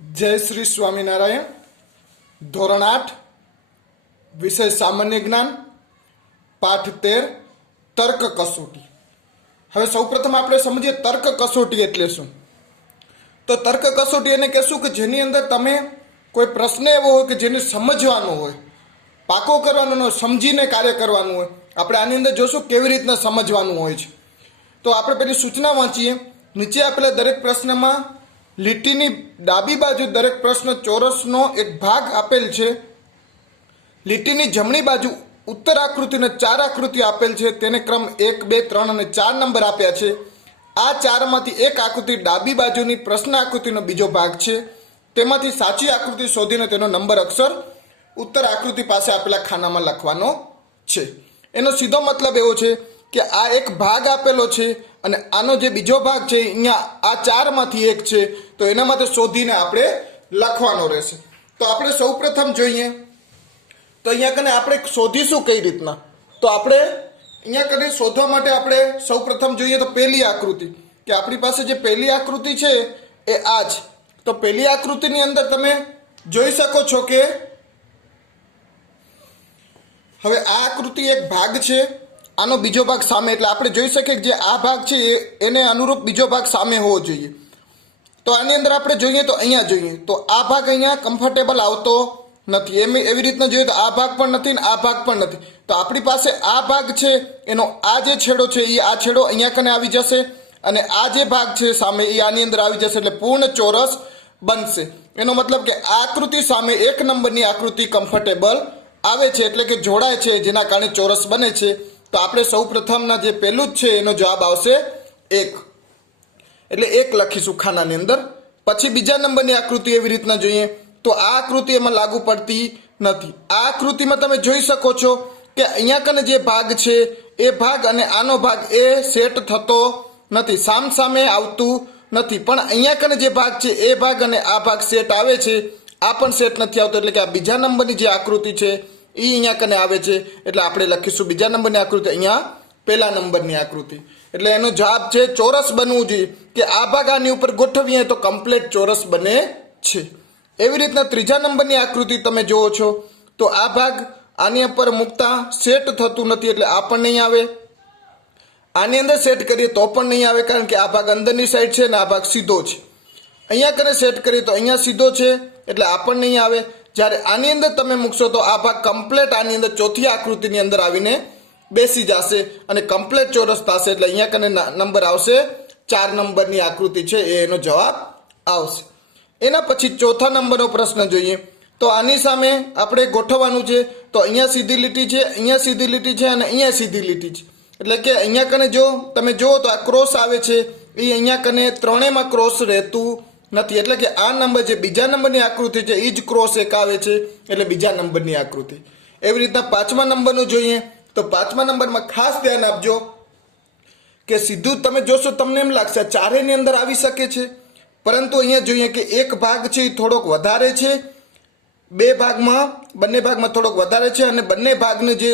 जय श्री स्वामीनारायण। धोरण 8 विषय सामान्य ज्ञान पाठ 13 तर्क कसोटी। હવે સૌપ્રથમ આપણે સમજીએ તર્ક કસોટી એટલે શું। તો તર્ક કસોટી એને કહેશું કે જેની અંદર તમે કોઈ પ્રશ્ન એવો હોય કે જેને સમજવાનો હોય, પાકો કરવાનો હોય, સમજીને કાર્ય કરવાનું હોય। આપણે આની અંદર જોશું કેવી રીતના સમજવાનું હોય છે। તો આપણે પેલી સૂચના વાંચીએ। નીચે આપેલા દરેક પ્રશ્નમાં લીટીની ડાબી બાજુ દરેક પ્રશ્ન ચોરસનો એક ભાગ આપેલ છે। લીટીની જમણી બાજુ ઉત્તર આકૃતિને 4 આકૃતિ આપેલ છે, તેને ક્રમ 1, 2, 3 અને 4 નંબર આપ્યા છે। આ 4માંથી એક આકૃતિ ડાબી બાજુની પ્રશ્ન આકૃતિનો બીજો ભાગ છે, તેમાંથી સાચી આકૃતિ શોધીને તેનો નંબર અક્ષર ઉત્તર આકૃતિ પાસે આપેલા ખાનામાં લખવાનો છે। એનો સીધો મતલબ એવો છે કે આ એક ભાગ આપેલો છે અને આનો જે બીજો ભાગ છે અહીંયા આ 4માંથી એક છે, તો એના માટે શોધીને આપણે લખવાનો રહેશે। તો આપણે સૌપ્રથમ જોઈએ તો અહીંયા કને આપણે શોધીશું કઈ રીતના। તો આપણે અહીંયા કને શોધવા માટે આપણે સૌપ્રથમ જોઈએ તો પહેલી આકૃતિ, કે આપણી પાસે જે પહેલી આકૃતિ છે એ આ છે। તો પહેલી આકૃતિની અંદર તમે જોઈ શકો છો કે હવે આ આકૃતિ એક ભાગ છે, આનો બીજો ભાગ સામે, એટલે આપણે જોઈ શકીએ કે જે આ ભાગ છે એને અનુરૂપ બીજો ભાગ સામે હોવો જોઈએ। તો આની અંદર આપણે જોઈએ તો અહીંયા જોઈએ તો આ ભાગ અહીંયા કમ્ફર્ટેબલ આવતો નથી, એવી રીતના જોઈએ તો આ ભાગ પણ નથી ને આ ભાગ પણ નથી। તો આપણી પાસે આ ભાગ છે એનો આ જે છેડો છે એ આ છેડો અહીંયા કને આવી જશે અને આ જે ભાગ છે સામે એ આની અંદર આવી જશે, એટલે પૂર્ણ ચોરસ બનશે। એનો મતલબ કે આ આકૃતિ સામે 1 નંબરની આકૃતિ કમ્ફર્ટેબલ આવે છે, એટલે કે જોડાય છે, જેના કારણે ચોરસ બને છે। તો આપણે સૌ પ્રથમના જે પહેલું જ છે એનો જવાબ આવશે 1, એટલે 1 લખીશું ખાનાની અંદર। પછી બીજા નંબરની આકૃતિ એવી રીતના જોઈએ તો આ આકૃતિ એમાં લાગુ પડતી નથી। આ આકૃતિમાં તમે જોઈ શકો છો કે અહીંયા કને જે ભાગ છે એ ભાગ અને આનો ભાગ એ સેટ થતો નથી, સામસામે આવતું નથી, પણ અહીંયા કને જે ભાગ છે એ ભાગ અને આ ભાગ સેટ આવે છે, આ પણ સેટ નથી આવતો, એટલે કે આ બીજા નંબરની જે આકૃતિ છે એ અહીંયા કને આવે છે, એટલે આપણે લખીશું બીજા નંબરની આકૃતિ અહીંયા પહેલા નંબરની આકૃતિ। એટલે એનો જવાબ છે ચોરસ બનવું જોઈએ, કે આ ભાગ આની ઉપર ગોઠવીએ તો કમ્પ્લીટ ચોરસ બને છે। એવી રીતના ત્રીજા નંબરની આકૃતિ તમે જુઓ છો તો આ ભાગ આની ઉપર મૂકતા સેટ થતું નથી, એટલે આ પણ નહીં આવે। આની અંદર સેટ કરીએ તો પણ નહીં આવે, કારણ કે આ ભાગ અંદરની સાઈડ છે અને આ ભાગ સીધો છે। અહીંયા કરે સેટ કરીએ તો અહીંયા સીધો છે, એટલે આ પણ નહીં આવે। જ્યારે આની અંદર તમે મૂકશો તો આ ભાગ કમ્પ્લેટ આની અંદર ચોથી આકૃતિની અંદર આવીને બેસી જશે અને કમ્પ્લેટ ચોરસ થશે, એટલે અહીંયા કને નંબર આવશે 4 નંબરની આકૃતિ છે એનો જવાબ આવશે। એના પછી ચોથા નંબરનો પ્રશ્ન જોઈએ તો આની સામે આપણે ગોઠવવાનું છે, તો અહીંયા સીધી લીટી છે, અહીંયા સીધી લીટી છે અને અહીંયા સીધી લીટી છે, એટલે કે અહીંયા કને જો તમે જુઓ તો આ ક્રોસ આવે છે, એ અહીંયા કને ત્રણેયમાં ક્રોસ રહેતું નથી, એટલે કે આ નંબર જે બીજા નંબરની આકૃતિ છે એ જ ક્રોસ એક આવે છે, એટલે બીજા નંબરની આકૃતિ। એવી રીતના 5મા નંબરનું જોઈએ તો 5મા નંબરમાં ખાસ ધ્યાન આપજો કે સીધું તમે જોશો તમને એમ લાગશે ચારેયની અંદર આવી શકે છે, પરંતુ અહીંયા જોઈએ કે એક ભાગ છે એ થોડોક વધારે છે, બંને ભાગમાં થોડોક વધારે છે અને બંને ભાગની જે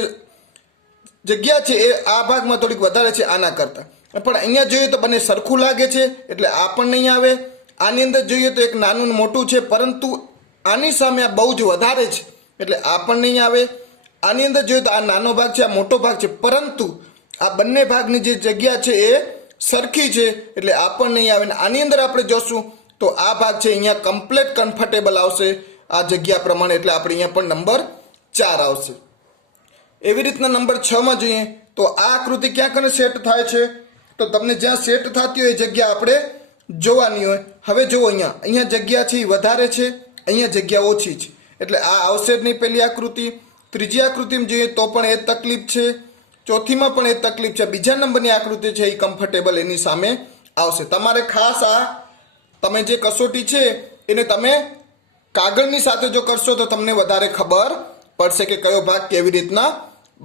જગ્યા છે એ આ ભાગમાં થોડીક વધારે છે આના કરતાં, પણ અહીંયા જોઈએ તો બંને સરખું લાગે છે, એટલે આ પણ નહીં આવે। આની અંદર જોઈએ તો એક નાનું મોટું છે, પરંતુ આની સામે આ બહુ જ વધારે છે, એટલે આ પણ નહીં આવે। આની અંદર જોઈએ તો આ નાનો ભાગ છે, આ મોટો ભાગ છે, પરંતુ આ બંને ભાગની જે જગ્યા છે એ સરખી છે, એટલે આ પણ નહીં આવે। આની અંદર આપણે જોશું તો આ ભાગ છે અહીંયા કમ્પ્લેટ કમ્ફર્ટેબલ આવશે આ જગ્યા પ્રમાણે, એટલે આપણે અહીંયા પણ નંબર 4 આવશે। એવી રીતના નંબર 6માં જોઈએ તો આ આકૃતિ ક્યાં કને સેટ થાય છે, તો તમને જ્યાં સેટ થતી હોય એ જગ્યા આપણે જોવાની હોય। હવે જુઓ અહીંયા જગ્યા છે એ વધારે છે, અહીંયા જગ્યા ઓછી છે, એટલે આ આવશે જ નહીં પહેલી આકૃતિ। ત્રીજી આકૃતિમાં જોઈએ તો પણ એ તકલીફ છે, ચોથીમાં પણ એ તકલીફ છે, બીજા નંબરની આકૃતિ છે એ કમ્ફર્ટેબલ એની સામે આવશે। તમારે ખાસ આ તમે જે કસોટી છે એને તમે કાગળની સાથે જો કરશો તો તમને વધારે ખબર પડશે કે કયો ભાગ કેવી રીતના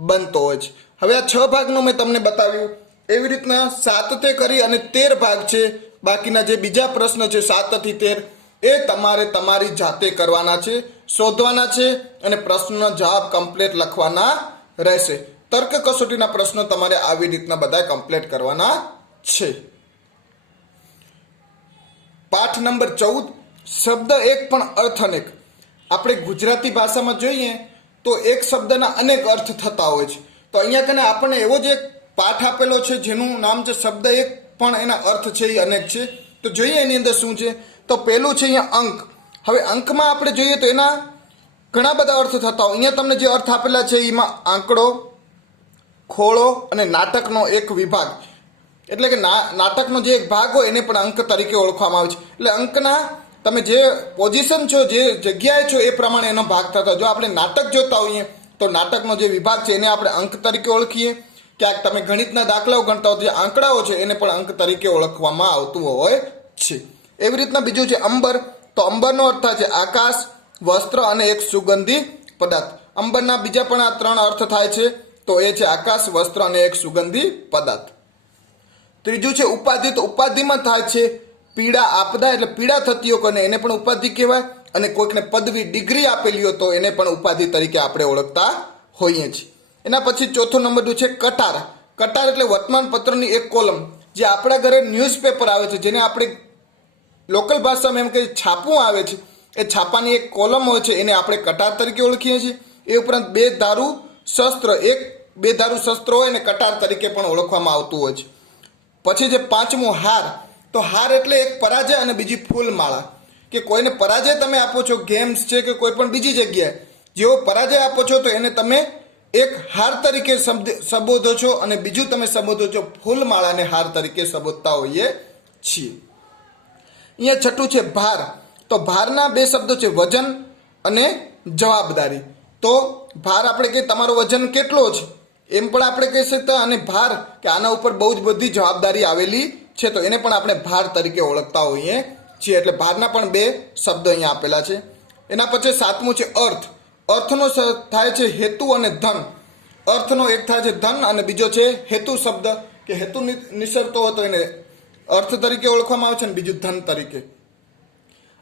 બનતો હોય છે। હવે આ 6 ભાગનો મેં તમને બતાવ્યું, એવી રીતના 7 થી કરી અને 13 ભાગ છે, બાકીના જે બીજા પ્રશ્ન છે 7 થી 13 એ તમારે તમારી જાતે કરવાના છે, શોધવાના છે અને પ્રશ્નનો જવાબ કમ્પ્લીટ લખવાના રહેશે। તર્ક કસોટીના પ્રશ્નો તમારે આવી રીતના બધા કમ્પ્લીટ કરવાના છે। પાઠ નંબર 14 શબ્દ એક પણ અર્થ અનેક. આપણે ગુજરાતી ભાષામાં જોઈએ તો એક શબ્દના અનેક અર્થ થતા હોય છે. તો અહીંયા કને આપણને એવો જ એક પાઠ આપેલો છે જેનું નામ છે શબ્દ એક પણ એના અર્થ છે એ અનેક છે. તો જોઈએ એની અંદર શું છે. તો પહેલું છે અહીંયા અંક. હવે અંકમાં આપણે જોઈએ તો એના ઘણા બધા અર્થ થતા હોય. અહીંયા તમને જે અર્થ આપેલા છે એમાં આંકડો, ખોળો અને નાટકનો એક વિભાગ, એટલે કે નાટકનો જે એક ભાગ હોય એને પણ અંક તરીકે ઓળખવામાં આવે છે. એટલે અંકના તમે જે પોઝિશન છો, જે જગ્યાએ છો એ પ્રમાણે એનો ભાગ થતો. જો આપણે નાટક જોતા હોઈએ તો નાટકનો જે વિભાગ છે એને આપણે અંક તરીકે ઓળખીએ. ક્યાંક તમે ગણિતના દાખલાઓ ગણતા હો, જે આંકડાઓ છે એને પણ અંક તરીકે ઓળખવામાં આવતું હોય છે. એવી રીતના બીજું છે અંબર. તો અંબરનો અર્થ થાય છે આકાશ, વસ્ત્ર અને એક સુગંધી પદાર્થ. અંબરના બીજા પણ આ 3 અર્થ થાય છે. તો એ છે આકાશ, વસ્ત્ર અને એક સુગંધી પદાર્થ. ત્રીજું છે ઉપાધિ. તો ઉપાધિમાં થાય છે પીડા, આપદા, એટલે પીડા થતી હોય કોઈને એને પણ ઉપાધિ કહેવાય. અને કોઈકને પદવી, ડિગ્રી આપેલી હોય તો એને પણ ઉપાધિ તરીકે આપણે ઓળખતા હોઈએ છીએ. એના પછી ચોથો નંબરનું છે કટાર. કટાર એટલે વર્તમાન પત્રની એક કોલમ. જે આપણા ઘરે ન્યૂઝપેપર આવે છે, જેને આપણે લોકલ ભાષામાં એમ કહીએ છાપું આવે છે, એ છાપાની એક કોલમ હોય છે એને આપણે કટાર તરીકે ઓળખીએ છીએ. એ ઉપરાંત બે ધારું શસ્ત્ર હોય એને કટાર તરીકે પણ ઓળખવામાં આવતું હોય છે. પછી જે પાંચમું હાર. તો હાર એટલે એક પરાજય અને બીજી ફૂલમાળા. કે કોઈને પરાજય તમે આપો છો, ગેમ્સ છે કે કોઈ પણ બીજી જગ્યાએ જેવો પરાજય આપો છો તો એને તમે એક હાર તરીકે સંબોધો છો, અને બીજું તમે સંબોધો છો ફૂલમાળાને હાર તરીકે સંબોધતા હોઈએ છીએ. અહીંયા છઠ્ઠું છે ભાર. તો ભારના 2 શબ્દો છે વજન અને જવાબદારી. તો ભાર આપણે કહીએ તમારો વજન કેટલો છે એમ પણ આપણે કહી શકતા, અને ભાર કે આના ઉપર બહુ જ બધી જવાબદારી આવેલી છે તો એને પણ આપણે ભાર તરીકે ઓળખતા હોઈએ છીએ. એટલે ભારના પણ 2 શબ્દો અહીંયા આપેલા છે. એના પછી 7મું છે અર્થ. અર્થનો થાય છે હેતુ અને ધન. અર્થનો એક થાય છે ધન અને બીજો છે હેતુ શબ્દ, કે હેતુ નિસરતો હતો એને અર્થ તરીકે ઓળખવામાં આવે છે અને બીજું ધન તરીકે.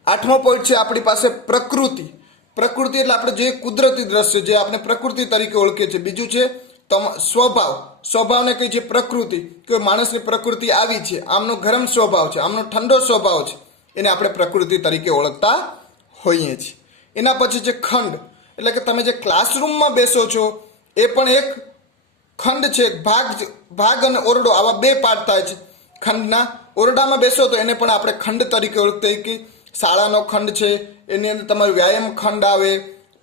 8મો પોઈન્ટ છે આપણી પાસે પ્રકૃતિ. પ્રકૃતિ એટલે આપણે જે કુદરતી દ્રશ્ય જે આપણે પ્રકૃતિ તરીકે ઓળખીએ છીએ. બીજું છે સ્વભાવ. સ્વભાવને કહીએ છીએ પ્રકૃતિ, કે માણસની પ્રકૃતિ આવી છે, આમનો ગરમ સ્વભાવ છે, આમનો ઠંડો સ્વભાવ છે, એને આપણે પ્રકૃતિ તરીકે ઓળખતા હોઈએ છીએ. એના પછી છે ખંડ. એટલે કે તમે જે ક્લાસરૂમમાં બેસો છો એ પણ એક ખંડ છે. ભાગ અને ઓરડો આવા 2 પાર્ટ થાય છે ખંડના. ઓરડામાં બેસો તો એને પણ આપણે ખંડ તરીકે ઓળખતા હોય. કે શાળાનો ખંડ છે, એની અંદર તમારો વ્યાયામ ખંડ આવે,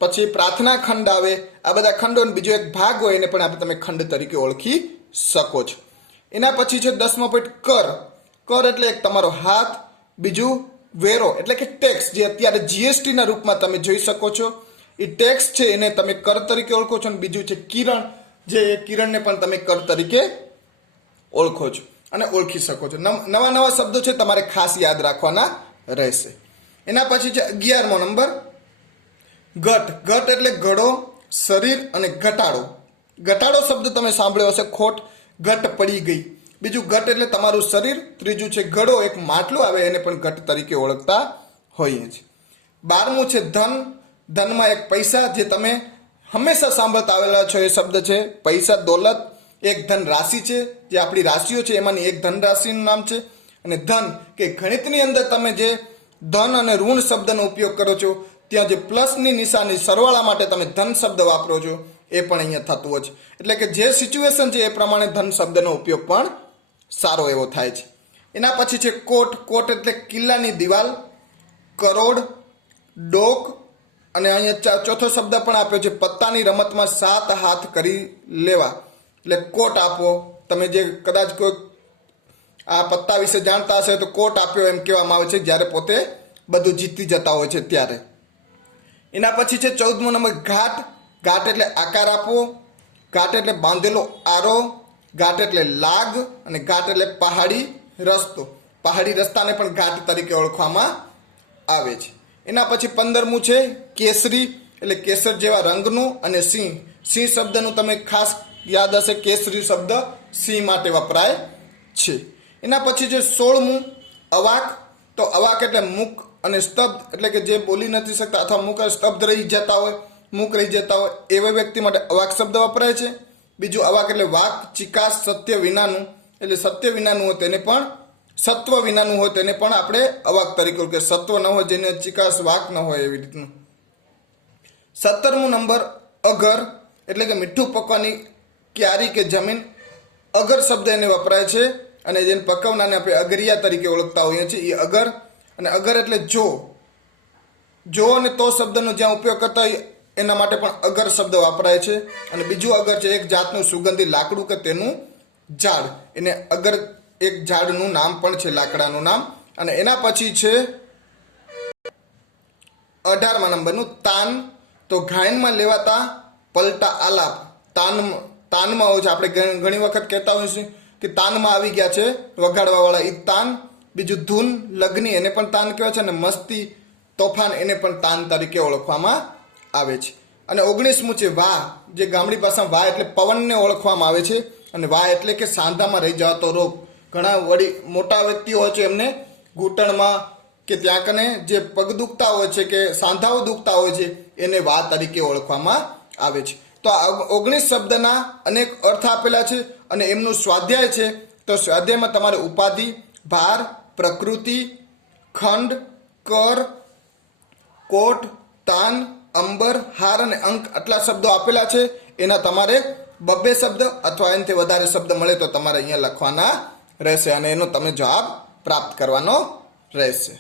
પછી પ્રાર્થના ખંડ આવે. આ બધા ખંડો બીજો એક ભાગ હોય એને પણ તમે ખંડ તરીકે ઓળખી શકો છો. એના પછી છે 10મો પોઈન્ટ કર. કર એટલે એક તમારો હાથ, બીજું વેરો એટલે કે ટેક્સ, જે અત્યારે જીએસટી ના રૂપમાં તમે જોઈ શકો છો. એ ટેક્સ છે એને તમે કર તરીકે ઓળખો છો. અને બીજું છે કિરણ, જે કિરણને પણ તમે કર તરીકે ઓળખો છો અને ઓળખી શકો છો. નવા નવા શબ્દો છે તમારે ખાસ યાદ રાખવાના રહેશે. એના પછી છે 11મો નંબર ઘટ. ઘટ એટલે ઘડો, શરીર અને ઘટાડો. ઘટાડો શબ્દ તમે સાંભળ્યો હશે, ખોટ, ઘટ પડી ગઈ. બીજું ઘટ એટલે તમારું શરીર. ત્રીજું છે ઘડો, એક માટલું આવે એને પણ ઘટ તરીકે ઓળખતા હોઈએ છીએ. 12મું છે ધન. ધનમાં એક પૈસા, જે તમે હંમેશા સાંભળતા આવેલા છો એ શબ્દ છે પૈસા, દોલત. એક ધન રાશિ છે, જે આપણી રાશિઓ છે એમાંની એક ધન રાશિનું નામ છે. અને ધન કે ગણિતની અંદર તમે જે ધન અને ઋણ શબ્દનો ઉપયોગ કરો છો ત્યાં જે પ્લસની નિશાની સરવાળા માટે તમે ધન શબ્દ વાપરો છો એ પણ અહીંયા થતું હોય છે. એટલે કે જે સિચ્યુએશન છે એ પ્રમાણે ધન શબ્દનો ઉપયોગ પણ સારો એવો થાય છે. એના પછી છે કોટ. કોટ એટલે કિલ્લાની દિવાલ, કરોડ, ડોક. અને અહીંયા ચોથો શબ્દ પણ આપ્યો છે પત્તાની રમતમાં 7 હાથ કરી લેવા. એટલે કોટ આપો. તમે જે કદાચ કોઈ આ પત્તા વિશે જાણતા હશે તો કોટ આપ્યો એમ કહેવામાં આવે છે જ્યારે પોતે બધું જીતી જતા હોય છે ત્યારે. એના પછી છે 14મો નંબર ઘાટ. ઘાટ એટલે આકાર આપવો, ઘાટ એટલે બાંધેલો આરો, ઘાટ એટલે લાગ, અને ઘાટ એટલે પહાડી રસ્તો. પહાડી રસ્તાને પણ ઘાટ તરીકે ઓળખવામાં આવે છે. એના પછી 15મું છે કેસરી. એટલે કેસર જેવા રંગનું, અને સિંહ. સિંહ શબ્દનું તમે ખાસ યાદ હશે, કેસરી શબ્દ સિંહ માટે વપરાય છે. એના પછી છે 16મું અવાક. તો અવાક એટલે મૂક અને સ્તબ્ધ, એટલે કે જે બોલી નથી શકતા અથવા મૂક સ્તબ્ધ રહી જતા હોય, મૂક રહી જતા હોય એવા વ્યક્તિ માટે અવાક શબ્દ વપરાય છે. બીજું અવાક એટલે વાક, ચિકાસ, સત્ય વિનાનું. એટલે સત્ય વિનાનું હોય તેને પણ સત્વ વિનાનું હોય તેને પણ આપણે અવાક તરીકે ઓળખીએ. સત્વ ન હોય જેને ચિકાસ વાક ન હોય એવી રીતનું. 17મો નંબર અગર એટલે કે મીઠું પકવાની ક્યારી કે જમીન. અગર શબ્દ એને વપરાય છે અને જેને પકવનારને આપણે અગરિયા તરીકે ઓળખતા હોઈએ છીએ એ અગર. અને અગર એટલે જો અને તો શબ્દનો જ્યાં ઉપયોગ કરતા હોય એના માટે પણ અગર શબ્દ વાપરાય છે. અને બીજું અગર છે એક જાતનું સુગંધી લાકડું કે તેનું ઝાડ. એને અગર એક ઝાડનું નામ પણ છે, લાકડાનું નામ. અને એના પછી છે 18મા નંબરનું તાન. તો ગાયનમાં લેવાતા પલટા આલાપ તાનમાં હોય છે. આપણે ઘણી વખત કહેતા હોઈએ છીએ કે તાનમાં આવી ગયા છે વગાડવાવાળા, એ તાન. બીજું ધૂન લગ્ની એને પણ તાન કહેવાય છે. અને મસ્તી તોફાન એને પણ તાન તરીકે ઓળખવામાં આવે છે. અને 19મું છે વાહ. જે ગામડી ભાષામાં વાહ એટલે પવનને ઓળખવામાં આવે છે. અને વાહ એટલે કે સાંધામાં રહી જતો રોગ. ઘણા વડી મોટા વ્યક્તિઓ હોય છે એમને ઘૂંટણમાં કે ત્યાં કને જે પગ દુખતા હોય છે કે સાંધાઓ દુખતા હોય છે એને વાહ તરીકે ઓળખવામાં આવે છે. તો આ 19 શબ્દના અનેક અર્થ આપેલા છે અને એમનું સ્વાધ્યાય છે. તો સ્વાધ્યાયમાં તમારે ઉપાધિ, ભાર, પ્રકૃતિ, ખંડ, કર, કોટ, તાન, અંબર, હાર અને અંક આટલા શબ્દો આપેલા છે. એના તમારે 2 શબ્દ અથવા એનાથી વધારે શબ્દ મળે તો તમારે અહીંયા લખવાના રહેશે અને એનો તમે જવાબ પ્રાપ્ત કરવાનો રહેશે.